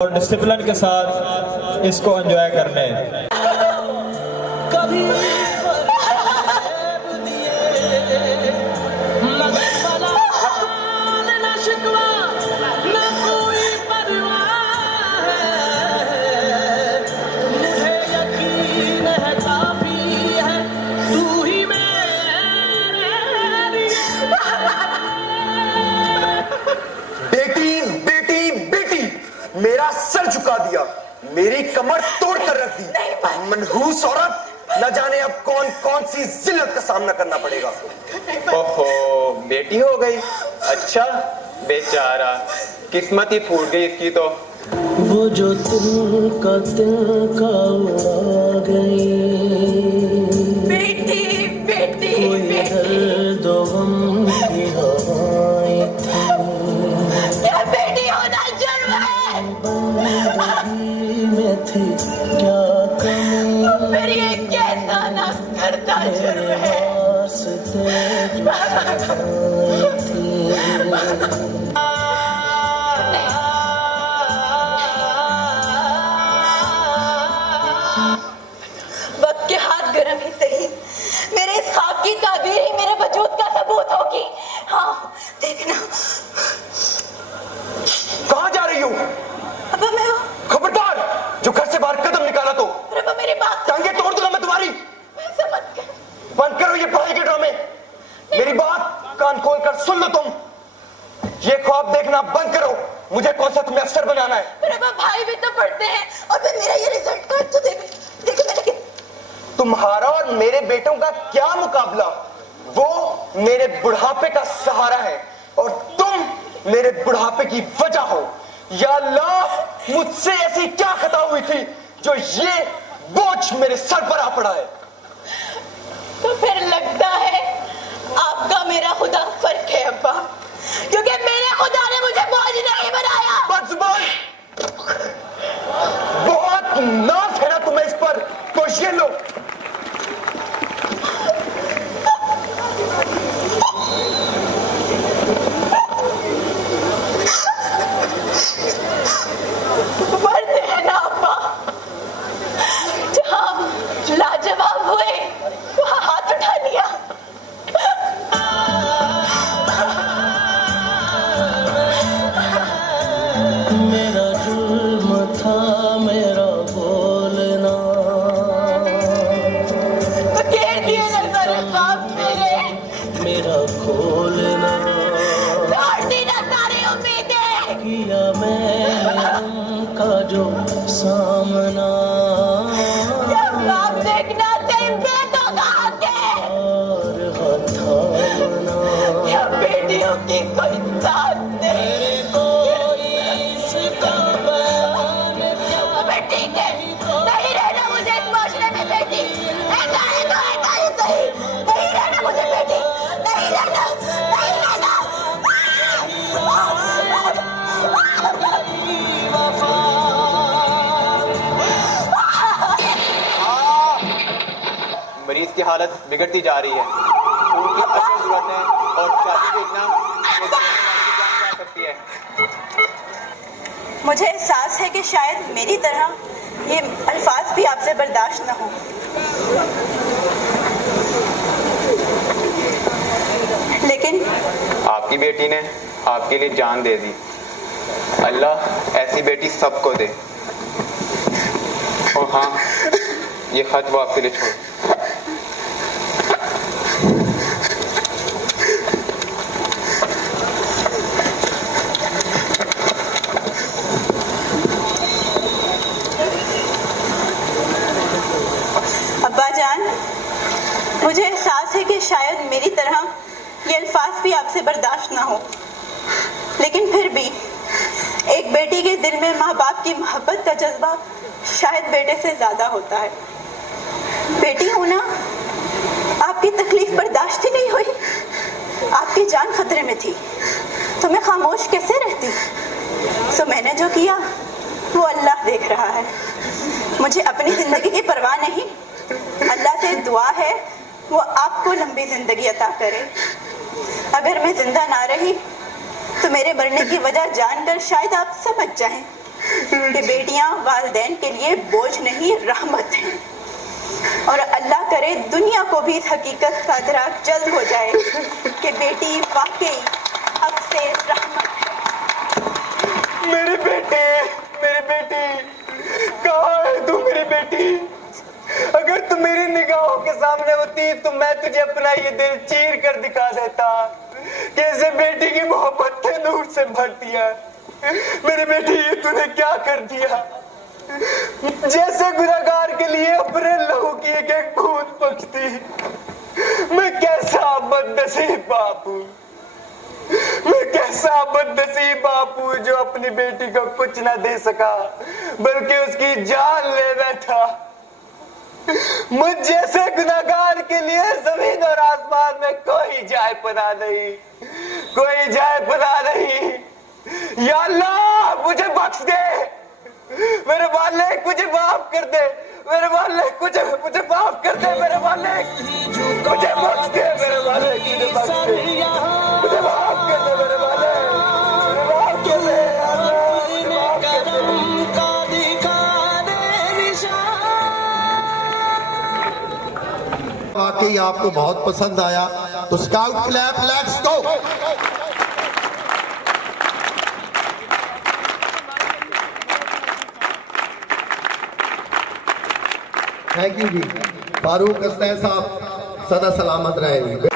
और डिसिप्लिन के साथ इसको एंजॉय करने। कभी मेरा सर झुका दिया, मेरी कमर तोड़ कर रख दी। मनहूस औरत, न जाने अब कौन कौन सी जिल्लत का सामना करना पड़ेगा। ओहो, बेटी हो गई। अच्छा, बेचारा, किस्मत ही फूट गई इसकी तो। वो जो दिल का उड़ा गई, बेटी बेटी कोई दर्द गम की हवाएं थी। क्या बेटी होना जुर्म है? बंदगी में थी क्या कमी, फिर ये कैसा ना करता जुर्म है? वक्त के हाथ गर्म ही सही, मेरे इस ख्वाब की ताबीर ही मेरे वजूद का सबूत होगी। हाँ देखना। कहाँ जा रही हो? अब्बा मैं हूँ। खबरदार, जो घर से बाहर कदम निकाला तो अब्बा मेरी बात टांगे तोड़ दूंगा मैं तुम्हारी। बंद करो ये पढ़ाई के ड्रामे। मेरी बात कान खोल कर सुन लो तुम। ये ख्वाब देखना बंद करो। मुझे कौन सा तुम्हें अफसर बनाना है? अब्बा भाई भी तो पढ़ते हैं और फिर मेरा ये रिजल्ट का तो देखो मैंने। तुम्हारा और मेरे बेटों का क्या मुकाबला? वो मेरे बुढ़ापे का सहारा है और तुम मेरे बुढ़ापे की वजह हो। या अल्लाह, मुझसे ऐसी क्या खता हुई थी जो ये बोझ मेरे सर पर आ पड़ा है? तो फिर लगता है आपका मेरा खुदा फर्क है अब्बा, क्योंकि मेरे खुदा ने मुझे बोझ नहीं बनाया। बस बहुत नाज है ना तुम्हें इस पर, तो ये लो। मर्द है ना अब्बा, जहां लाजवाब हुए वहां हाथ उठा लिया। मेरा जुल्म था मेरा बोलना, घेर दिए नजर ख्वाब मेरा खोलना। लौटी ना सारी उम्मीदें, किया मैंने का जो सामना, जब आप देखना तेरे तो कहा के और हथाना। क्या बेटियों की कोई साथ नहीं? ठीक है, नहीं रहना मुझे इस माशरे में बेटी। नहीं रहना मुझे बेटी, नहीं रहना, नहीं रहना। मरीज की हालत बिगड़ती जा रही है। उनकी असल जरूरतें और शादी को इतना जा सकती है। मुझे एहसास है कि शायद मेरी तरह ये अल्फाज भी आपसे बर्दाश्त न हो, लेकिन आपकी बेटी ने आपके लिए जान दे दी। अल्लाह ऐसी बेटी सबको दे। और हाँ, ये खत वो आपके लिए छोड़। अब्बा जान, मुझे एहसास है कि शायद मेरी तरह ये अल्फाज भी आपसे बर्दाश्त ना हो, लेकिन फिर भी एक बेटी के दिल में माँ बाप की मोहब्बत का जज्बा शायद बेटे से ज्यादा होता है। बेटी होना आपकी तकलीफ बर्दाश्त ही नहीं हुई, आपकी जान खतरे में थी, तो मैं खामोश कैसे रहती? सो मैंने जो किया वो अल्लाह देख रहा है। मुझे अपनी जिंदगी की परवाह नहीं, अल्लाह से दुआ है वो आपको लंबी जिंदगी अता करे। अगर मैं जिंदा ना रही तो मेरे मरने की वजह जानकर शायद आप समझ जाएं कि बेटियां वालिदैन के लिए बोझ नहीं रहमत हैं। और अल्लाह करे दुनिया को भी इस हकीकत का इदराक जल्द हो जाए कि बेटी वाकई हक से रहमत है। मेरी बेटी कहाँ है तू मेरी बेटी? अगर तू मेरी निगाहों के सामने होती तो मैं तुझे अपना ये दिल चीर कर दिखा देता। कैसे बेटी की मोहब्बत के नूर से भर दिया। मेरी बेटी ये तूने क्या कर दिया? जैसे गुनहगार के लिए अपने लहू की एक एक बूंद बख्शती। मैं कैसा बदनसीब बाप हूँ, मैं कैसा बदनसीब बाप हूँ जो अपनी बेटी को कुछ ना दे सका बल्कि उसकी जान ले बैठा। मुझ जैसे गुनहगार के लिए जमीन और आसमान में कोई जाए पनाह नहीं, कोई जाए पनाह नहीं। या अल्लाह मुझे बख्श दे, मेरे मालिक मुझे माफ कर दे, मेरे मालिक मुझे माफ कर दे, मेरे मालिक मुझे बख्श दे, मेरे मालिक मुझे बख्श दे, मुझे माफ कर दे, मेरे मालिक मुझे माफ कर दे। वाकई आपको बहुत पसंद आया तो scout clap, let's go. Thank you ji. Farooq Hasnain साहब सदा सलामत रहेंगे।